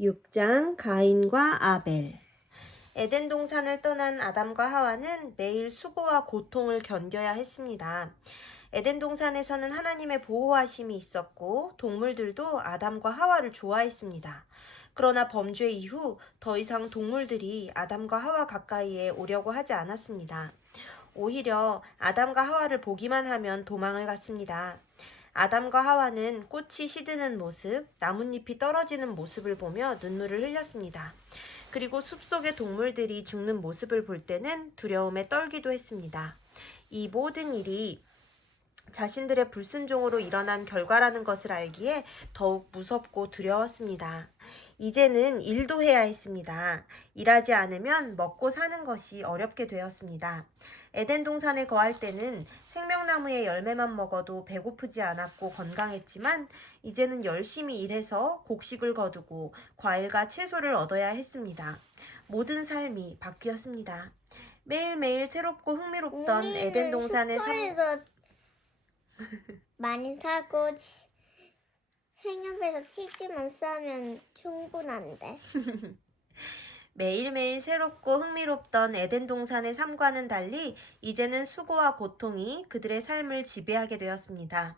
6장 가인과 아벨. 에덴 동산을 떠난 아담과 하와는 매일 수고와 고통을 견뎌야 했습니다. 에덴 동산에서는 하나님의 보호하심이 있었고 동물들도 아담과 하와를 좋아했습니다. 그러나 범죄 이후 더 이상 동물들이 아담과 하와 가까이에 오려고 하지 않았습니다. 오히려 아담과 하와를 보기만 하면 도망을 갔습니다. 아담과 하와는 꽃이 시드는 모습, 나뭇잎이 떨어지는 모습을 보며 눈물을 흘렸습니다. 그리고 숲속의 동물들이 죽는 모습을 볼 때는 두려움에 떨기도 했습니다. 이 모든 일이 자신들의 불순종으로 일어난 결과라는 것을 알기에 더욱 무섭고 두려웠습니다. 이제는 일도 해야 했습니다. 일하지 않으면 먹고 사는 것이 어렵게 되었습니다. 에덴 동산에 거할 때는 생명나무의 열매만 먹어도 배고프지 않았고 건강했지만 이제는 열심히 일해서 곡식을 거두고 과일과 채소를 얻어야 했습니다. 모든 삶이 바뀌었습니다. 매일매일 새롭고 흥미롭던 에덴 동산의 슈퍼에서 많이 사고 생협에서 치즈만 싸면 충분한데. 매일매일 새롭고 흥미롭던 에덴 동산의 삶과는 달리 이제는 수고와 고통이 그들의 삶을 지배하게 되었습니다.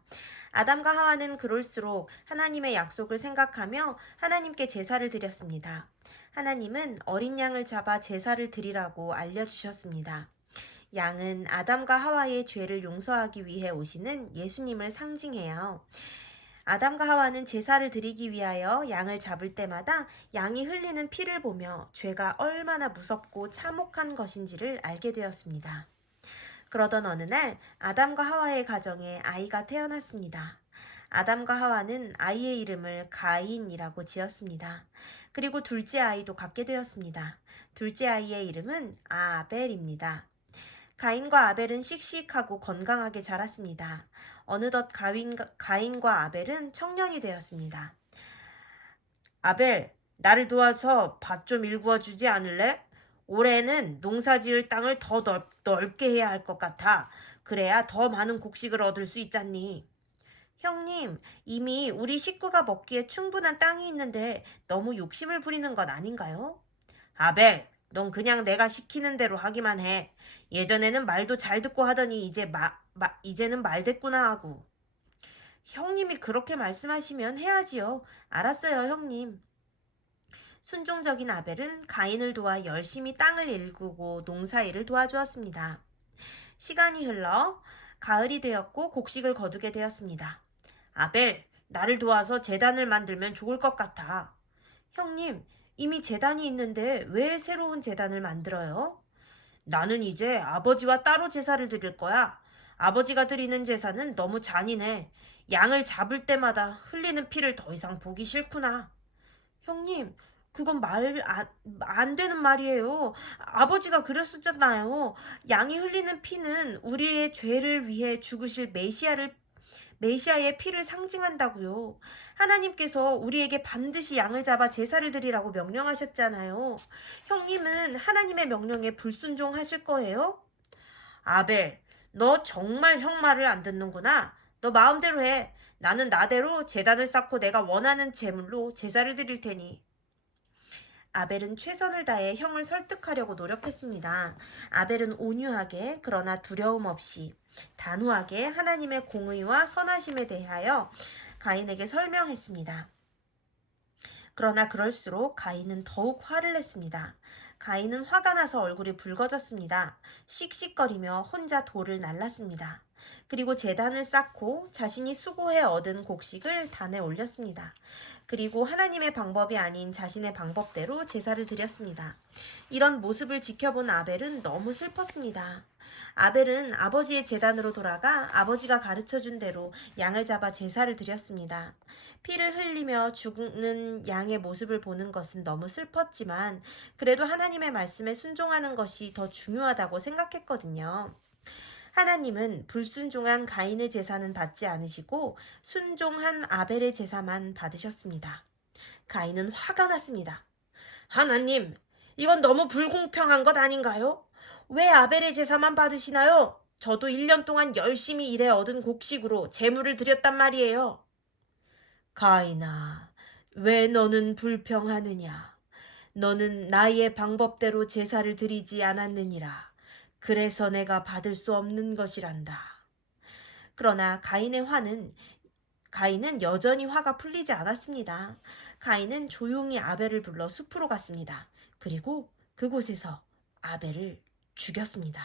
아담과 하와는 그럴수록 하나님의 약속을 생각하며 하나님께 제사를 드렸습니다. 하나님은 어린 양을 잡아 제사를 드리라고 알려주셨습니다. 양은 아담과 하와의 죄를 용서하기 위해 오시는 예수님을 상징해요. 아담과 하와는 제사를 드리기 위하여 양을 잡을 때마다 양이 흘리는 피를 보며 죄가 얼마나 무섭고 참혹한 것인지를 알게 되었습니다. 그러던 어느 날 아담과 하와의 가정에 아이가 태어났습니다. 아담과 하와는 아이의 이름을 가인이라고 지었습니다. 그리고 둘째 아이도 갖게 되었습니다. 둘째 아이의 이름은 아벨입니다. 가인과 아벨은 씩씩하고 건강하게 자랐습니다. 어느덧 가인과 아벨은 청년이 되었습니다. 아벨, 나를 도와서 밭 좀 일구어 주지 않을래? 올해는 농사 지을 땅을 더 넓게 해야 할 것 같아. 그래야 더 많은 곡식을 얻을 수 있잖니. 형님, 이미 우리 식구가 먹기에 충분한 땅이 있는데 너무 욕심을 부리는 것 아닌가요? 아벨, 넌 그냥 내가 시키는 대로 하기만 해. 예전에는 말도 잘 듣고 하더니 이제는 말대꾸나 하고. 형님이 그렇게 말씀하시면 해야지요. 알았어요, 형님. 순종적인 아벨은 가인을 도와 열심히 땅을 일구고 농사일을 도와주었습니다. 시간이 흘러 가을이 되었고 곡식을 거두게 되었습니다. 아벨, 나를 도와서 제단을 만들면 좋을 것 같아. 형님, 이미 제단이 있는데 왜 새로운 제단을 만들어요? 나는 이제 아버지와 따로 제사를 드릴 거야. 아버지가 드리는 제사는 너무 잔인해. 양을 잡을 때마다 흘리는 피를 더 이상 보기 싫구나. 형님, 그건 안 되는 말이에요. 아버지가 그랬었잖아요. 양이 흘리는 피는 우리의 죄를 위해 죽으실 메시아의 피를 상징한다고요. 하나님께서 우리에게 반드시 양을 잡아 제사를 드리라고 명령하셨잖아요. 형님은 하나님의 명령에 불순종하실 거예요? 아벨, 너 정말 형 말을 안 듣는구나. 너 마음대로 해. 나는 나대로 제단을 쌓고 내가 원하는 제물로 제사를 드릴 테니. 아벨은 최선을 다해 형을 설득하려고 노력했습니다. 아벨은 온유하게 그러나 두려움 없이 단호하게 하나님의 공의와 선하심에 대하여 가인에게 설명했습니다. 그러나 그럴수록 가인은 더욱 화를 냈습니다. 가인은 화가 나서 얼굴이 붉어졌습니다. 씩씩거리며 혼자 돌을 날랐습니다. 그리고 제단을 쌓고 자신이 수고해 얻은 곡식을 단에 올렸습니다. 그리고 하나님의 방법이 아닌 자신의 방법대로 제사를 드렸습니다. 이런 모습을 지켜본 아벨은 너무 슬펐습니다. 아벨은 아버지의 제단으로 돌아가 아버지가 가르쳐준 대로 양을 잡아 제사를 드렸습니다. 피를 흘리며 죽는 양의 모습을 보는 것은 너무 슬펐지만 그래도 하나님의 말씀에 순종하는 것이 더 중요하다고 생각했거든요. 하나님은 불순종한 가인의 제사는 받지 않으시고 순종한 아벨의 제사만 받으셨습니다. 가인은 화가 났습니다. 하나님, 이건 너무 불공평한 것 아닌가요? 왜 아벨의 제사만 받으시나요? 저도 1년 동안 열심히 일해 얻은 곡식으로 제물을 드렸단 말이에요. 가인아, 왜 너는 불평하느냐? 너는 나의 방법대로 제사를 드리지 않았느니라. 그래서 내가 받을 수 없는 것이란다. 그러나 가인은 여전히 화가 풀리지 않았습니다. 가인은 조용히 아벨을 불러 숲으로 갔습니다. 그리고 그곳에서 아벨을 죽였습니다.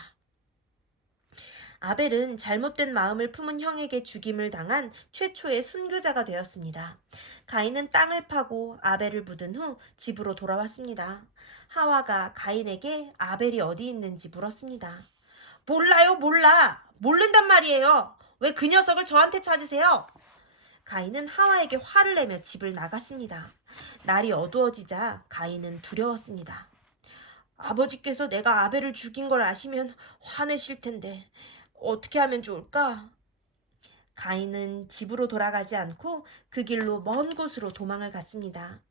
아벨은 잘못된 마음을 품은 형에게 죽임을 당한 최초의 순교자가 되었습니다. 가인은 땅을 파고 아벨을 묻은 후 집으로 돌아왔습니다. 하와가 가인에게 아벨이 어디 있는지 물었습니다. 몰라요, 몰라. 모른단 말이에요. 왜 그 녀석을 저한테 찾으세요? 가인은 하와에게 화를 내며 집을 나갔습니다. 날이 어두워지자 가인은 두려웠습니다. 아버지께서 내가 아벨을 죽인 걸 아시면 화내실 텐데 어떻게 하면 좋을까? 가인은 집으로 돌아가지 않고 그 길로 먼 곳으로 도망을 갔습니다.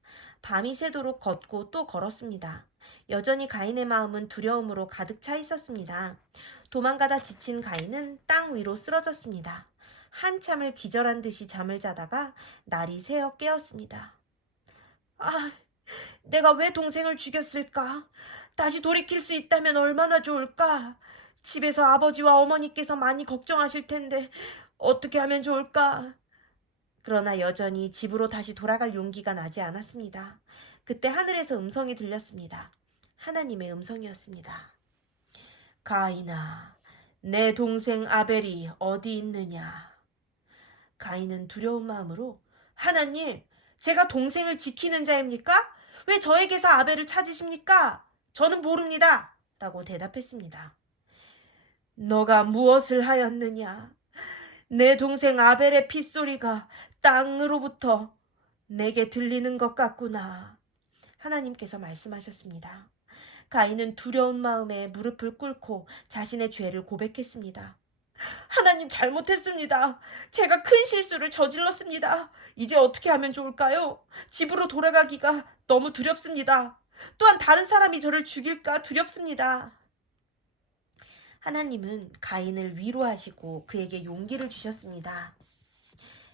밤이 새도록 걷고 또 걸었습니다. 여전히 가인의 마음은 두려움으로 가득 차 있었습니다. 도망가다 지친 가인은 땅 위로 쓰러졌습니다. 한참을 기절한 듯이 잠을 자다가 날이 새어 깨었습니다. 아, 내가 왜 동생을 죽였을까? 다시 돌이킬 수 있다면 얼마나 좋을까? 집에서 아버지와 어머니께서 많이 걱정하실 텐데 어떻게 하면 좋을까? 그러나 여전히 집으로 다시 돌아갈 용기가 나지 않았습니다. 그때 하늘에서 음성이 들렸습니다. 하나님의 음성이었습니다. 가인아, 내 동생 아벨이 어디 있느냐? 가인은 두려운 마음으로 하나님, 제가 동생을 지키는 자입니까? 왜 저에게서 아벨을 찾으십니까? 저는 모릅니다. 라고 대답했습니다. 너가 무엇을 하였느냐? 내 동생 아벨의 핏소리가 땅으로부터 내게 들리는 것 같구나. 하나님께서 말씀하셨습니다. 가인은 두려운 마음에 무릎을 꿇고 자신의 죄를 고백했습니다. 하나님, 잘못했습니다. 제가 큰 실수를 저질렀습니다. 이제 어떻게 하면 좋을까요? 집으로 돌아가기가 너무 두렵습니다. 또한 다른 사람이 저를 죽일까 두렵습니다. 하나님은 가인을 위로하시고 그에게 용기를 주셨습니다.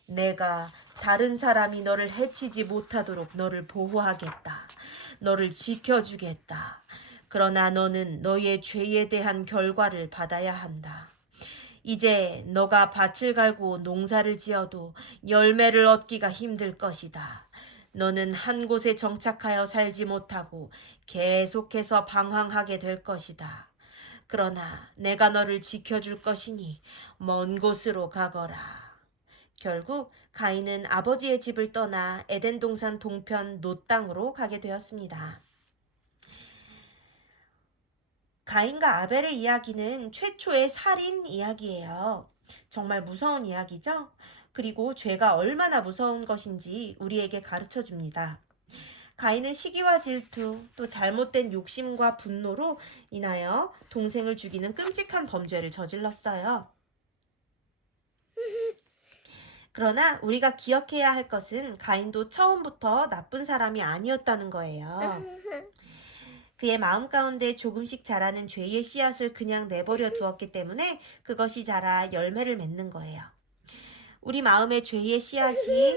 내가 다른 사람이 너를 해치지 못하도록 너를 보호하겠다. 너를 지켜주겠다. 그러나 너는 너의 죄에 대한 결과를 받아야 한다. 이제 너가 밭을 갈고 농사를 지어도 열매를 얻기가 힘들 것이다. 너는 한 곳에 정착하여 살지 못하고 계속해서 방황하게 될 것이다. 그러나 내가 너를 지켜줄 것이니 먼 곳으로 가거라. 결국 가인은 아버지의 집을 떠나 에덴 동산 동편 놋 땅으로 가게 되었습니다. 가인과 아벨의 이야기는 최초의 살인 이야기예요. 정말 무서운 이야기죠? 그리고 죄가 얼마나 무서운 것인지 우리에게 가르쳐 줍니다. 가인은 시기와 질투, 또 잘못된 욕심과 분노로 인하여 동생을 죽이는 끔찍한 범죄를 저질렀어요. 그러나 우리가 기억해야 할 것은 가인도 처음부터 나쁜 사람이 아니었다는 거예요. 그의 마음 가운데 조금씩 자라는 죄의 씨앗을 그냥 내버려 두었기 때문에 그것이 자라 열매를 맺는 거예요. 우리 마음에 죄의 씨앗이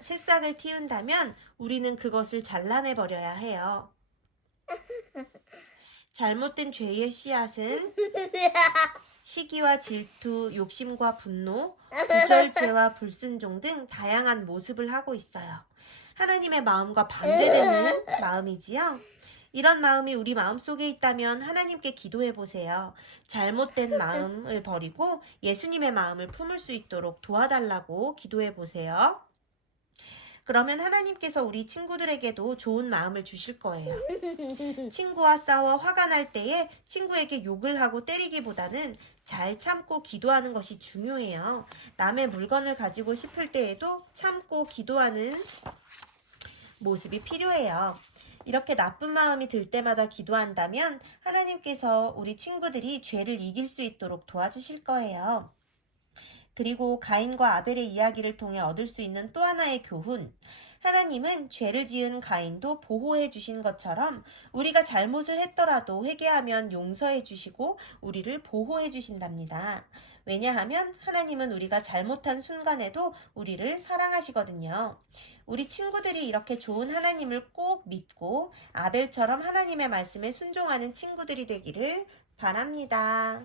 새싹을 틔운다면 우리는 그것을 잘라내버려야 해요. 잘못된 죄의 씨앗은 시기와 질투, 욕심과 분노, 부절제와 불순종 등 다양한 모습을 하고 있어요. 하나님의 마음과 반대되는 마음이지요. 이런 마음이 우리 마음속에 있다면 하나님께 기도해 보세요. 잘못된 마음을 버리고 예수님의 마음을 품을 수 있도록 도와달라고 기도해 보세요. 그러면 하나님께서 우리 친구들에게도 좋은 마음을 주실 거예요. 친구와 싸워 화가 날 때에 친구에게 욕을 하고 때리기보다는 잘 참고 기도하는 것이 중요해요. 남의 물건을 가지고 싶을 때에도 참고 기도하는 모습이 필요해요. 이렇게 나쁜 마음이 들 때마다 기도한다면 하나님께서 우리 친구들이 죄를 이길 수 있도록 도와주실 거예요. 그리고 가인과 아벨의 이야기를 통해 얻을 수 있는 또 하나의 교훈. 하나님은 죄를 지은 가인도 보호해 주신 것처럼 우리가 잘못을 했더라도 회개하면 용서해 주시고 우리를 보호해 주신답니다. 왜냐하면 하나님은 우리가 잘못한 순간에도 우리를 사랑하시거든요. 우리 친구들이 이렇게 좋은 하나님을 꼭 믿고 아벨처럼 하나님의 말씀에 순종하는 친구들이 되기를 바랍니다.